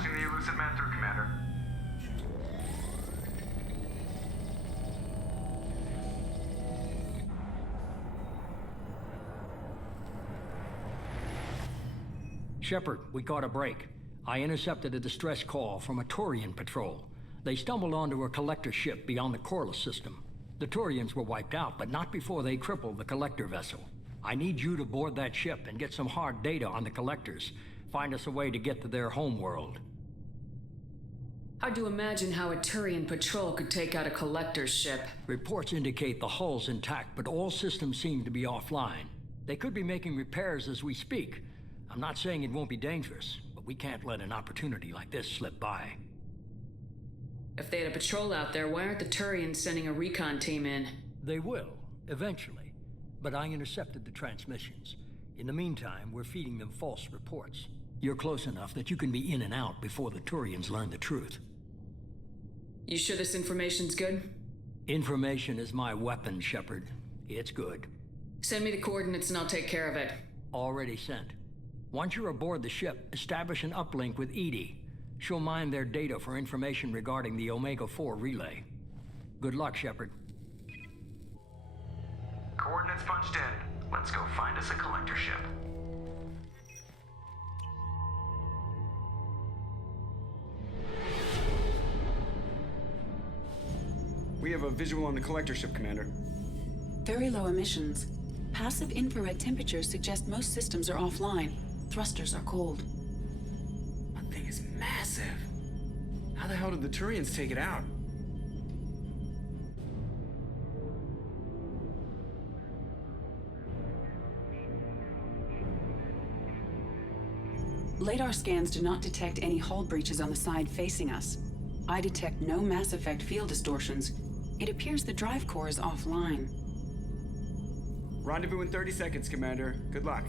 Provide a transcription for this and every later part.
Passing the elusive man through, Commander. Shepard, we caught a break. I intercepted a distress call from a Quarian patrol. They stumbled onto a collector ship beyond the Corliss system. The Turians were wiped out, but not before they crippled the collector vessel. I need you to board that ship and get some hard data on the collectors. Find us a way to get to their homeworld. Hard to imagine how a Turian patrol could take out a collector's ship. Reports indicate the hull's intact, but all systems seem to be offline. They could be making repairs as we speak. I'm not saying it won't be dangerous, but we can't let an opportunity like this slip by. If they had a patrol out there, why aren't the Turians sending a recon team in? They will, eventually. But I intercepted the transmissions. In the meantime, we're feeding them false reports. You're close enough that you can be in and out before the Turians learn the truth. You sure this information's good? Information is my weapon, Shepard. It's good. Send me the coordinates and I'll take care of it. Already sent. Once you're aboard the ship, establish an uplink with Edie. She'll mine their data for information regarding the Omega-4 relay. Good luck, Shepard. Coordinates punched in. Let's go find us a collector ship. We have a visual on the collector ship, Commander. Very low emissions. Passive infrared temperatures suggest most systems are offline. Thrusters are cold. That thing is massive. How the hell did the Turians take it out? Radar scans do not detect any hull breaches on the side facing us. I detect no Mass Effect field distortions. It appears the drive core is offline. Rendezvous in 30 seconds, Commander. Good luck.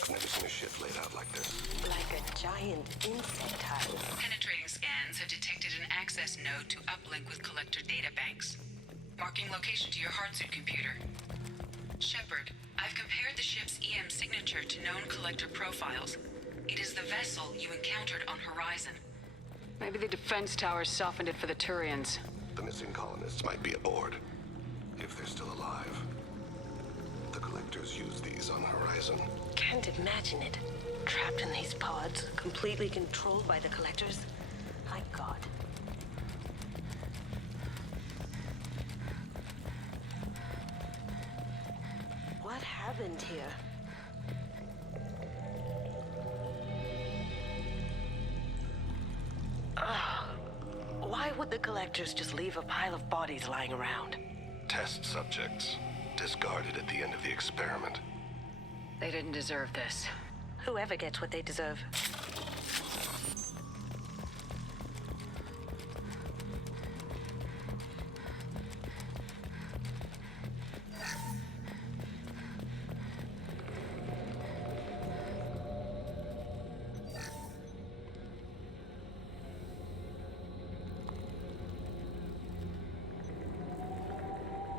I've never seen a ship laid out like this. Like a giant insect hive. Penetrating scans have detected an access node to uplink with collector databanks. Marking location to your hardsuit computer. Shepard, I've compared the ship's EM signature to known collector profiles. It is the vessel you encountered on Horizon. Maybe the defense towers softened it for the Turians. The missing colonists might be aboard, if they're still alive. The collectors use these on Horizon. Can't imagine it. Trapped in these pods, completely controlled by the collectors. My God. What happened here? Why would the collectors just leave a pile of bodies lying around? Test subjects, discarded at the end of the experiment. They didn't deserve this. Whoever gets what they deserve.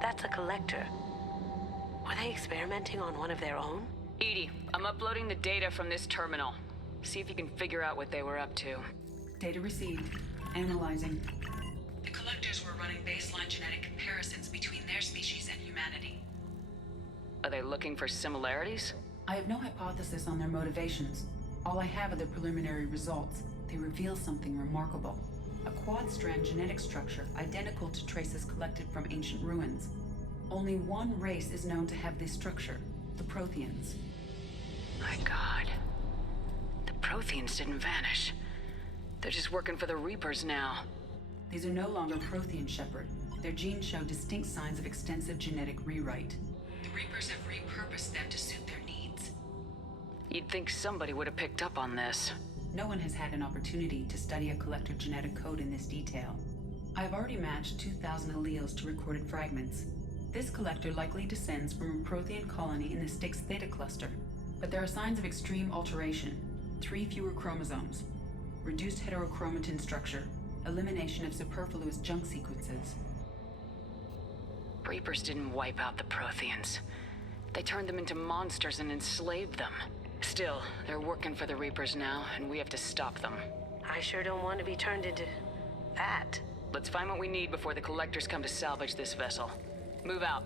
That's a collector. Were they experimenting on one of their own? Edie, I'm uploading the data from this terminal. See if you can figure out what they were up to. Data received. Analyzing. The collectors were running baseline genetic comparisons between their species and humanity. Are they looking for similarities? I have no hypothesis on their motivations. All I have are the preliminary results. They reveal something remarkable. A quad-strand genetic structure identical to traces collected from ancient ruins. Only one race is known to have this structure, the Protheans. My God. The Protheans didn't vanish. They're just working for the Reapers now. These are no longer Prothean, Shepard. Their genes show distinct signs of extensive genetic rewrite. The Reapers have repurposed them to suit their needs. You'd think somebody would have picked up on this. No one has had an opportunity to study a collector genetic code in this detail. I have already matched 2,000 alleles to recorded fragments. This collector likely descends from a Prothean colony in the Styx Theta cluster. But there are signs of extreme alteration. 3 fewer chromosomes. Reduced heterochromatin structure. Elimination of superfluous junk sequences. Reapers didn't wipe out the Protheans. They turned them into monsters and enslaved them. Still, they're working for the Reapers now, and we have to stop them. I sure don't want to be turned into that. Let's find what we need before the Collectors come to salvage this vessel. Move out.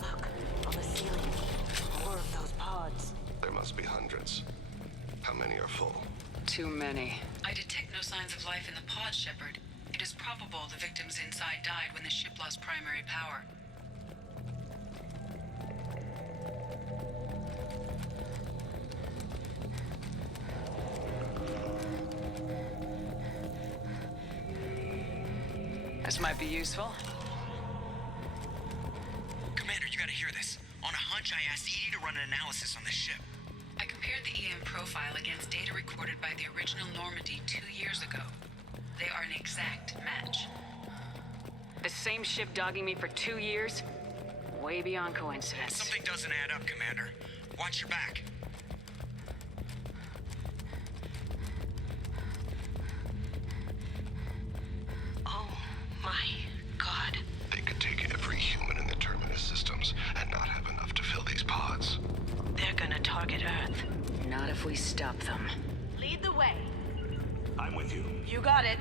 Look, on the ceiling. More of those pods. There must be hundreds. How many are full? Too many. I detect no signs of life in the pod, Shepard. It is probable the victims inside died when the ship lost primary power. This might be useful. Commander, you gotta hear this. On a hunch, I asked EDI to run an analysis on this ship. I compared the EM profile against data recorded by the original Normandy 2 years ago. They are an exact match. The same ship dogging me for 2 years? Way beyond coincidence. Something doesn't add up, Commander. Watch your back. Oh my God. They could take every human in the Terminus systems and not have enough to fill these pods. They're gonna target Earth. Not if we stop them. Lead the way. I'm with you. You got it.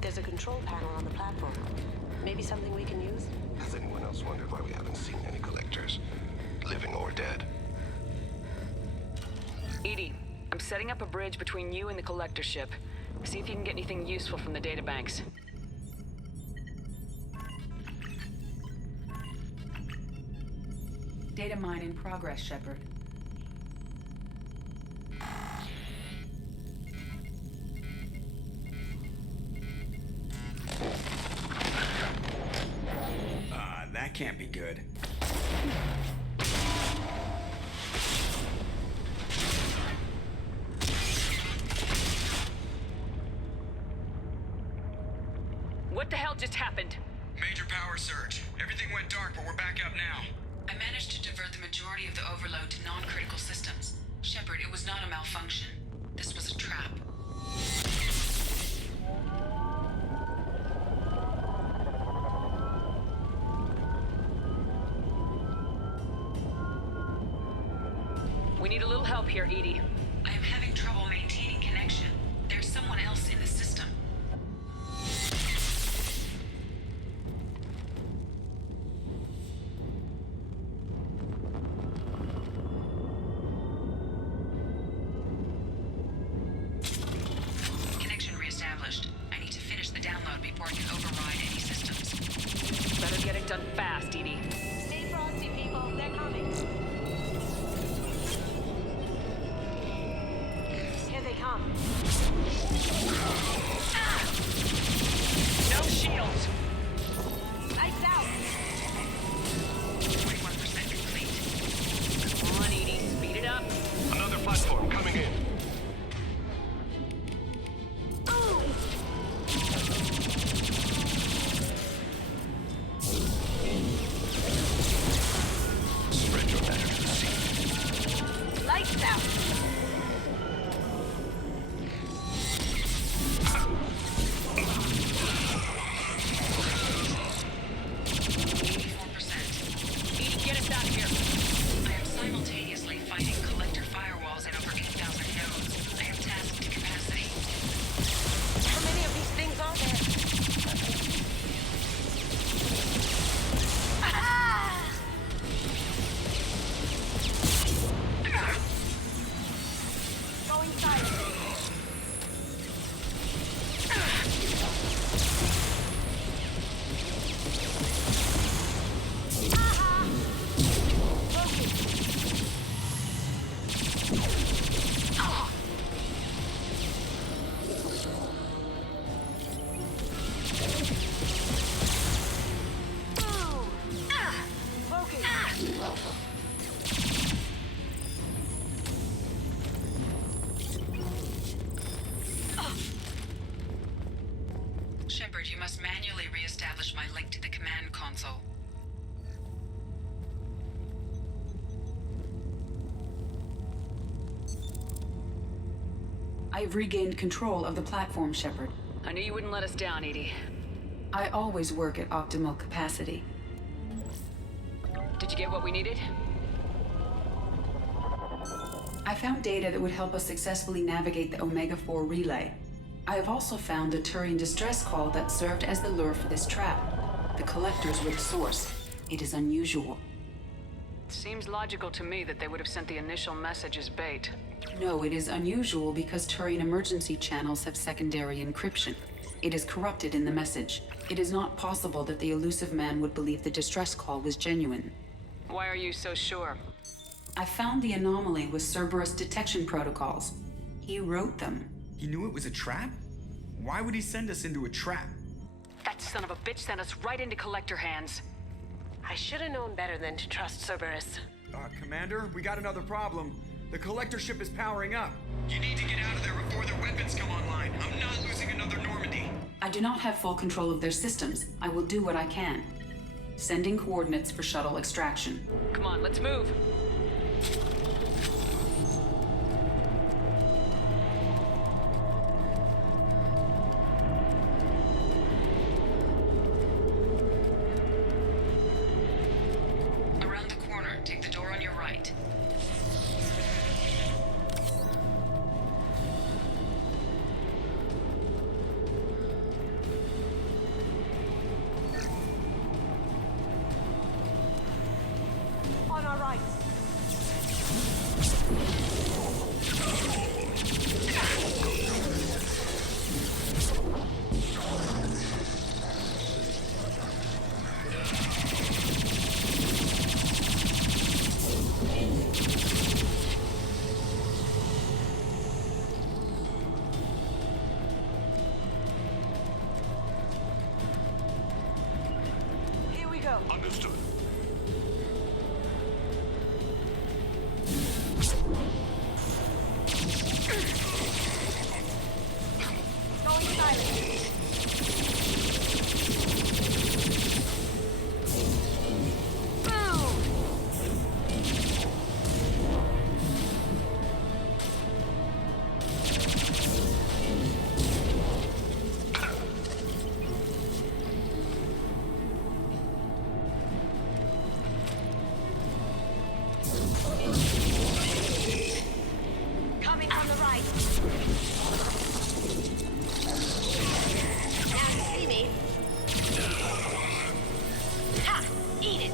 There's a control panel on the platform. Maybe something we can use? Has anyone else wondered why we haven't seen any collectors? Living or dead? EDI, I'm setting up a bridge between you and the Collector ship. See if you can get anything useful from the databanks. Data mine in progress, Shepard. That can't be good. What the hell just happened? Major power surge. Everything went dark, but we're back up now. I managed to divert the majority of the overload to non-critical systems. Shepard, it was not a malfunction. This was a trap. We need a little help here, EDI. I am having trouble maintaining connection. There's someone else in the system. Connection reestablished. I need to finish the download before I can override any systems. Better get it done fast, EDI. Stay frosty, people. They're coming. Here they come. No shields! Lights out. 21% complete. Come on, EDI, speed it up. Another platform coming in. Spread your matter to the sea. Lights out. Get us out of here. I am simultaneously fighting collector firewalls in over 8,000 nodes. I am tasked to capacity. How many of these things are there? Go inside. Shepard, you must manually re-establish my link to the command console. I've regained control of the platform, Shepard. I knew you wouldn't let us down, Edie. I always work at optimal capacity. Did you get what we needed? I found data that would help us successfully navigate the Omega-4 relay. I have also found a Turian distress call that served as the lure for this trap. The collectors were the source. It is unusual. Seems logical to me that they would have sent the initial message as bait. No, it is unusual because Turian emergency channels have secondary encryption. It is corrupted in the message. It is not possible that the elusive man would believe the distress call was genuine. Why are you so sure? I found the anomaly with Cerberus detection protocols. He wrote them. He knew it was a trap? Why would he send us into a trap? That son of a bitch sent us right into collector hands. I should have known better than to trust Cerberus. Commander, we got another problem. The collector ship is powering up. You need to get out of there before their weapons come online. I'm not losing another Normandy. I do not have full control of their systems. I will do what I can. Sending coordinates for shuttle extraction. Come on, let's move. Around the corner, take the door on your right. On our right. Here we go. Understood. Go inside. Boom! Coming from the right. Now you see me. Ha! Eat it!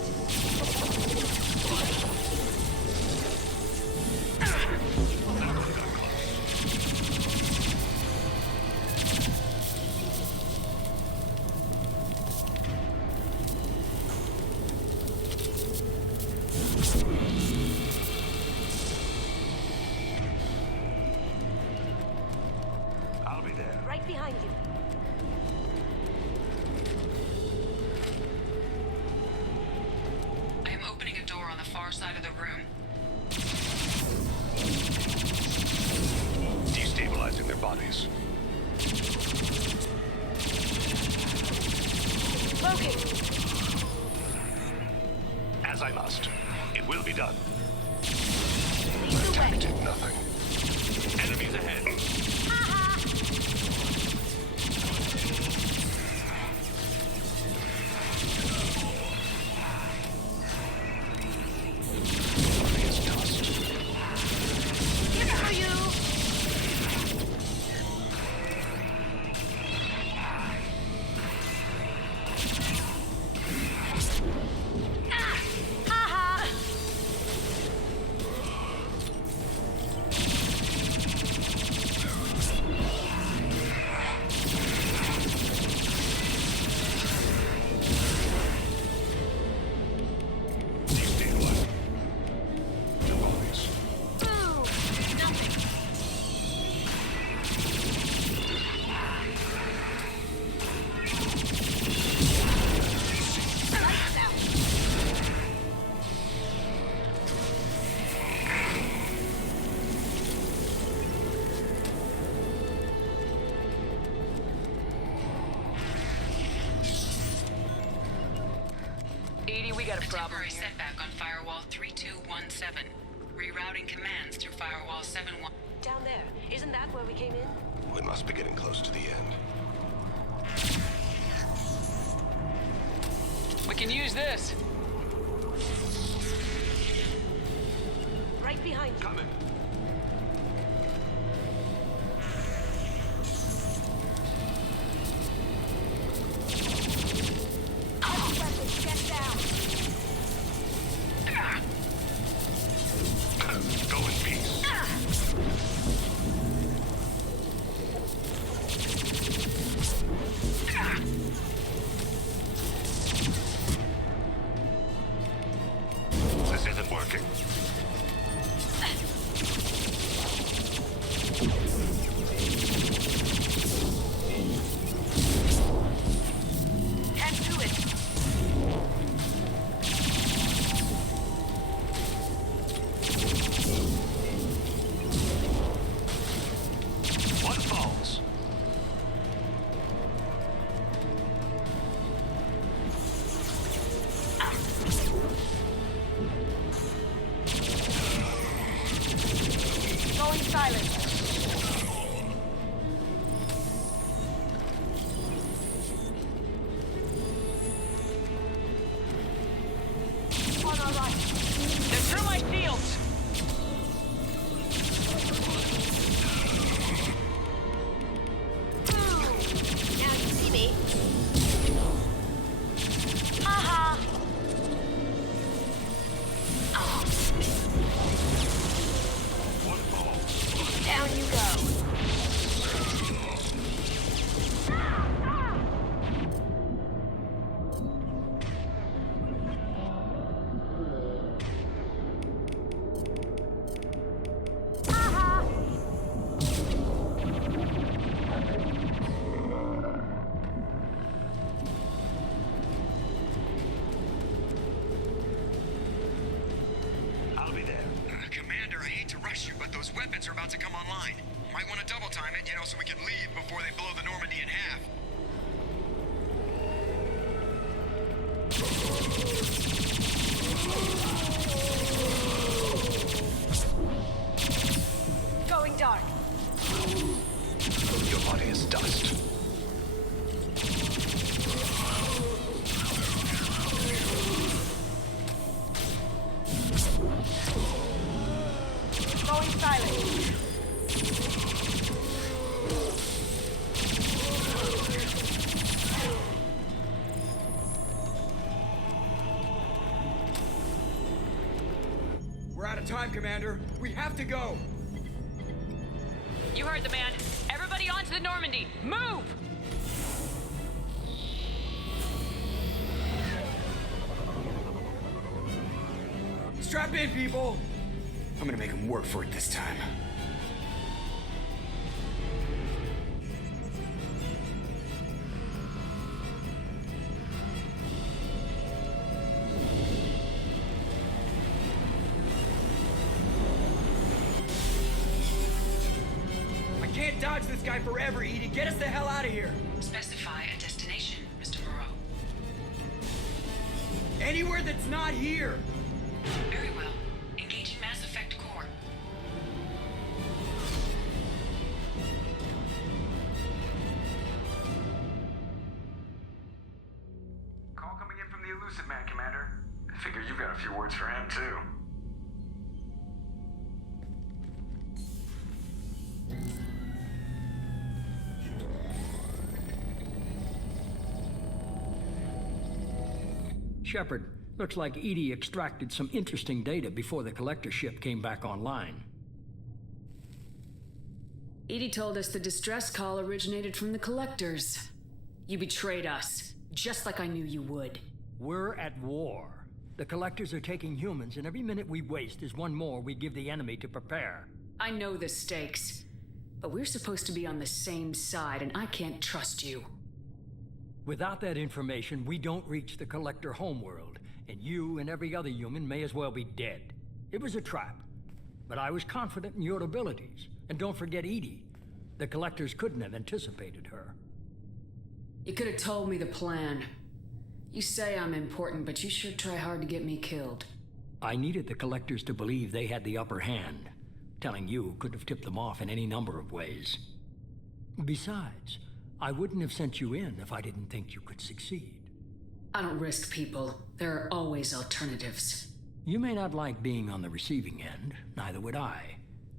I'll be there. Right behind you. I am opening a door on the far side of the room. Destabilizing their bodies. Located. As I must. It will be done. Lead the Attack way. did nothing. Enemies ahead. problem temporary here. setback on Firewall 3217. Rerouting commands through Firewall 71. Down there. Isn't that where we came in? We must be getting close to the end. We can use this. Right behind you. Coming. Get down. Go in peace. This isn't working. Can't do it. One falls. Going silent. On our right. They're through my shields. Now you see me. Haha. One fall. Down you go. I'll be there. Commander, I hate to rush you, but those weapons are about to come online. Might want to double time it, so we can leave before they blow the Normandy in half. Going dark. Your body is dust. Going silent. We're out of time, Commander. We have to go. You heard the man. Everybody onto the Normandy. Move! Strap in, people. I'm gonna make them work for it this time. I can't dodge this guy forever, Edie. Get us the hell out of here. Specify a destination, Mr. Moreau. Anywhere that's not here. Very well. Engaging Mass Effect Core. Call coming in from the Elusive Man, Commander. I figure you've got a few words for him, too. Shepard, looks like Edie extracted some interesting data before the collector ship came back online. Edie told us the distress call originated from the collectors. You betrayed us, just like I knew you would. We're at war. The collectors are taking humans, and every minute we waste is one more we give the enemy to prepare. I know the stakes, but we're supposed to be on the same side, and I can't trust you. Without that information, we don't reach the collector homeworld, and you and every other human may as well be dead. It was a trap, but I was confident in your abilities. And don't forget Edie. The collectors couldn't have anticipated her. You could have told me the plan. You say I'm important, but you sure try hard to get me killed. I needed the collectors to believe they had the upper hand. Telling you could have tipped them off in any number of ways. Besides, I wouldn't have sent you in if I didn't think you could succeed. I don't risk people. There are always alternatives. You may not like being on the receiving end, neither would I.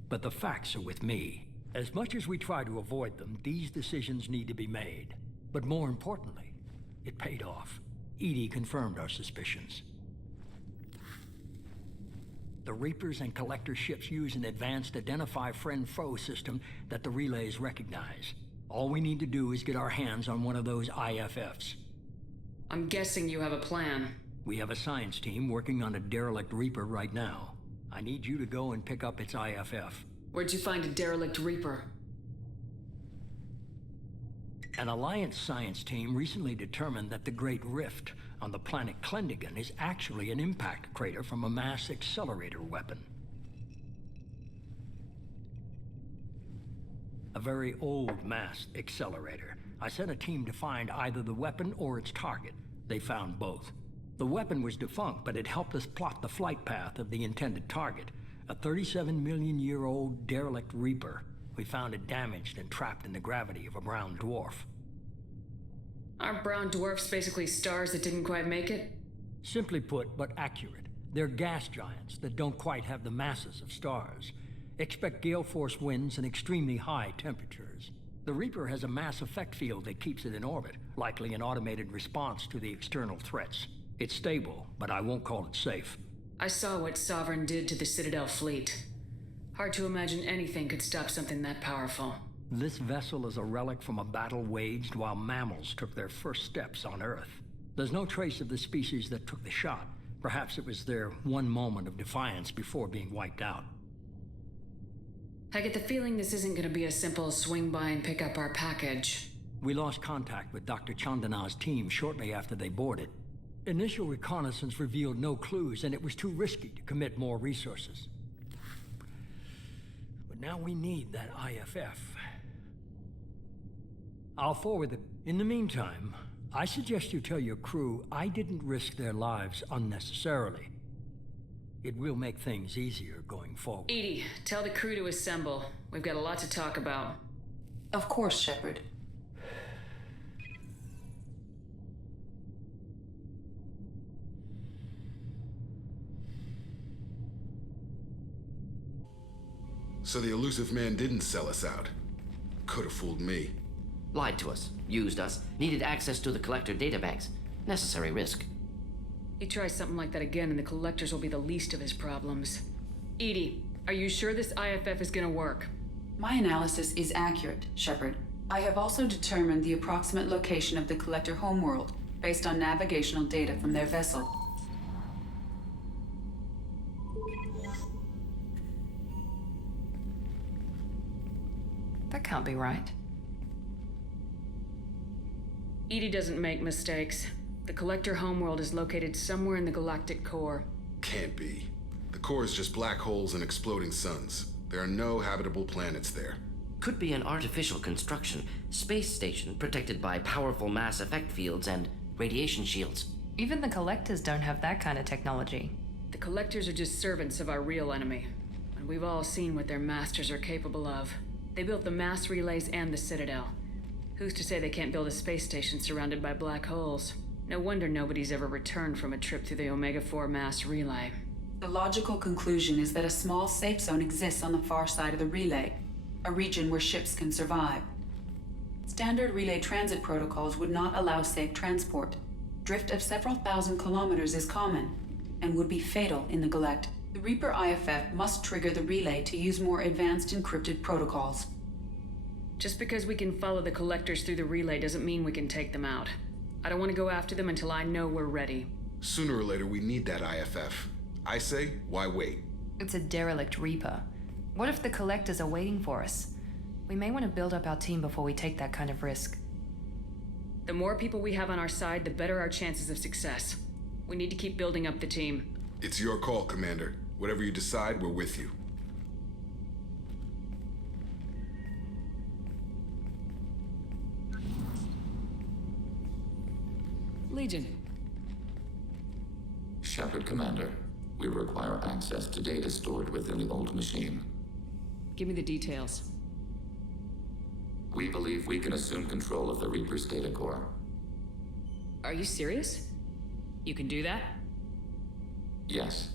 But the facts are with me. As much as we try to avoid them, these decisions need to be made. But more importantly, it paid off. Edie confirmed our suspicions. The Reapers and Collector ships use an advanced identify friend-foe system that the relays recognize. All we need to do is get our hands on one of those IFFs. I'm guessing you have a plan. We have a science team working on a derelict Reaper right now. I need you to go and pick up its IFF. Where'd you find a derelict Reaper? An Alliance science team recently determined that the Great Rift on the planet Klendigan is actually an impact crater from a mass accelerator weapon. A very old mass accelerator. I sent a team to find either the weapon or its target. They found both. The weapon was defunct, but it helped us plot the flight path of the intended target, a 37-million-year-old derelict Reaper. We found it damaged and trapped in the gravity of a brown dwarf. Aren't brown dwarfs basically stars that didn't quite make it? Simply put, but accurate. They're gas giants that don't quite have the masses of stars. Expect gale force winds and extremely high temperatures. The Reaper has a mass effect field that keeps it in orbit, likely an automated response to the external threats. It's stable, but I won't call it safe. I saw what Sovereign did to the Citadel fleet. Hard to imagine anything could stop something that powerful. This vessel is a relic from a battle waged while mammals took their first steps on Earth. There's no trace of the species that took the shot. Perhaps it was their one moment of defiance before being wiped out. I get the feeling this isn't going to be a simple swing by and pick up our package. We lost contact with Dr. Chandana's team shortly after they boarded. Initial reconnaissance revealed no clues, and it was too risky to commit more resources. But now we need that IFF. I'll forward it. In the meantime, I suggest you tell your crew I didn't risk their lives unnecessarily. It will make things easier going forward. Edie, tell the crew to assemble. We've got a lot to talk about. Of course, Shepard. So the elusive man didn't sell us out. Could have fooled me. Lied to us, used us, needed access to the Collector databanks. Necessary risk. He tries something like that again and the Collectors will be the least of his problems. Edie, are you sure this IFF is gonna work? My analysis is accurate, Shepard. I have also determined the approximate location of the Collector homeworld based on navigational data from their vessel. That can't be right. Edie doesn't make mistakes. The Collector homeworld is located somewhere in the galactic core. Can't be. The core is just black holes and exploding suns. There are no habitable planets there. Could be an artificial construction, space station protected by powerful mass effect fields and radiation shields. Even the Collectors don't have that kind of technology. The Collectors are just servants of our real enemy, and we've all seen what their masters are capable of. They built the mass relays and the Citadel. Who's to say they can't build a space station surrounded by black holes? No wonder nobody's ever returned from a trip through the Omega-4 mass relay. The logical conclusion is that a small safe zone exists on the far side of the relay, a region where ships can survive. Standard relay transit protocols would not allow safe transport. Drift of several thousand kilometers is common, and would be fatal in the Galactic. The Reaper IFF must trigger the relay to use more advanced encrypted protocols. Just because we can follow the Collectors through the relay doesn't mean we can take them out. I don't want to go after them until I know we're ready. Sooner or later, we need that IFF. I say, why wait? It's a derelict Reaper. What if the Collectors are waiting for us? We may want to build up our team before we take that kind of risk. The more people we have on our side, the better our chances of success. We need to keep building up the team. It's your call, Commander. Whatever you decide, we're with you. Legion, Shepard, Commander. We require access to data stored within the old machine. Give me the details. We believe we can assume control of the Reaper's data core. Are you serious? You can do that? Yes.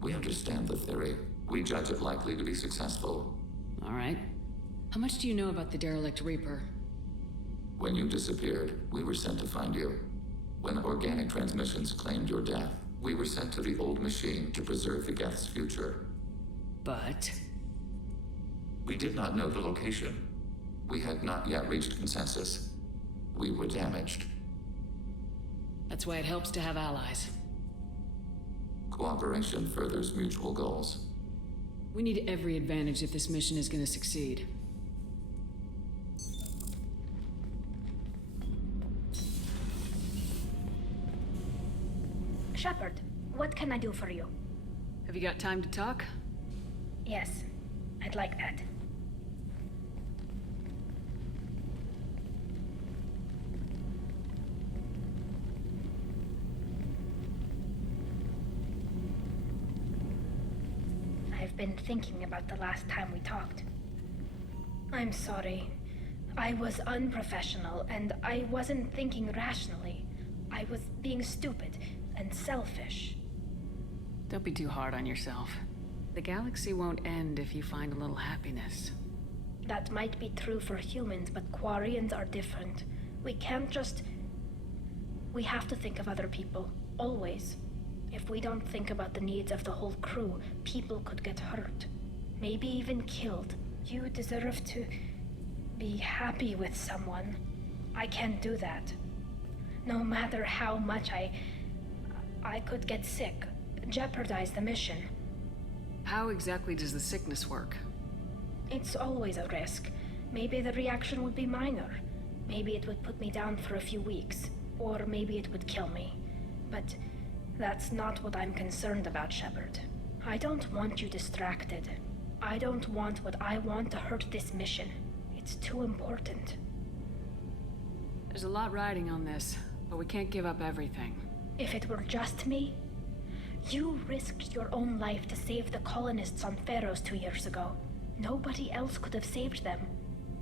We understand the theory. We judge it likely to be successful. All right. How much do you know about the derelict Reaper? When you disappeared, we were sent to find you. When organic transmissions claimed your death, we were sent to the old machine to preserve the Geth's future. But... we did not know the location. We had not yet reached consensus. We were damaged. That's why it helps to have allies. Cooperation furthers mutual goals. We need every advantage if this mission is going to succeed. Shepard, what can I do for you? Have you got time to talk? Yes, I'd like that. I've been thinking about the last time we talked. I'm sorry. I was unprofessional, and I wasn't thinking rationally. I was being stupid and selfish. Don't be too hard on yourself. The galaxy won't end if you find a little happiness. That might be true for humans, but Quarians are different. We can't just... We have to think of other people, always. If we don't think about the needs of the whole crew, people could get hurt. Maybe even killed. You deserve to be happy with someone. I can't do that. No matter how much I could get sick, jeopardize the mission. How exactly does the sickness work? It's always a risk. Maybe the reaction would be minor. Maybe it would put me down for a few weeks. Or maybe it would kill me. But that's not what I'm concerned about, Shepard. I don't want you distracted. I don't want what I want to hurt this mission. It's too important. There's a lot riding on this, but we can't give up everything. If it were just me, you risked your own life to save the colonists on Pharaohs 2 years ago. Nobody else could have saved them.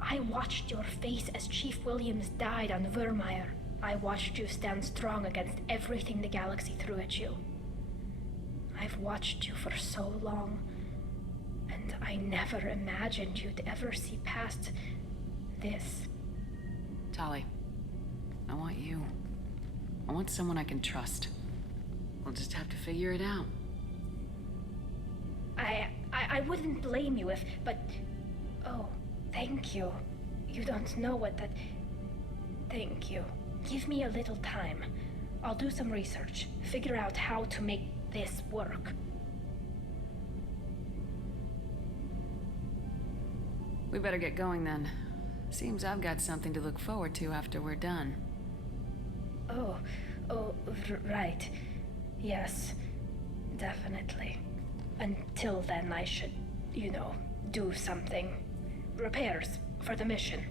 I watched your face as Chief Williams died on Vermeer. I watched you stand strong against everything the galaxy threw at you. I've watched you for so long, and I never imagined you'd ever see past this. Tali, I want you. I want someone I can trust. We'll just have to figure it out. I wouldn't blame you if, but... Oh, thank you. You don't know what that... Thank you. Give me a little time. I'll do some research, figure out how to make this work. We better get going then. Seems I've got something to look forward to after we're done. Oh, right. Yes, definitely. Until then, I should, do something. Repairs for the mission.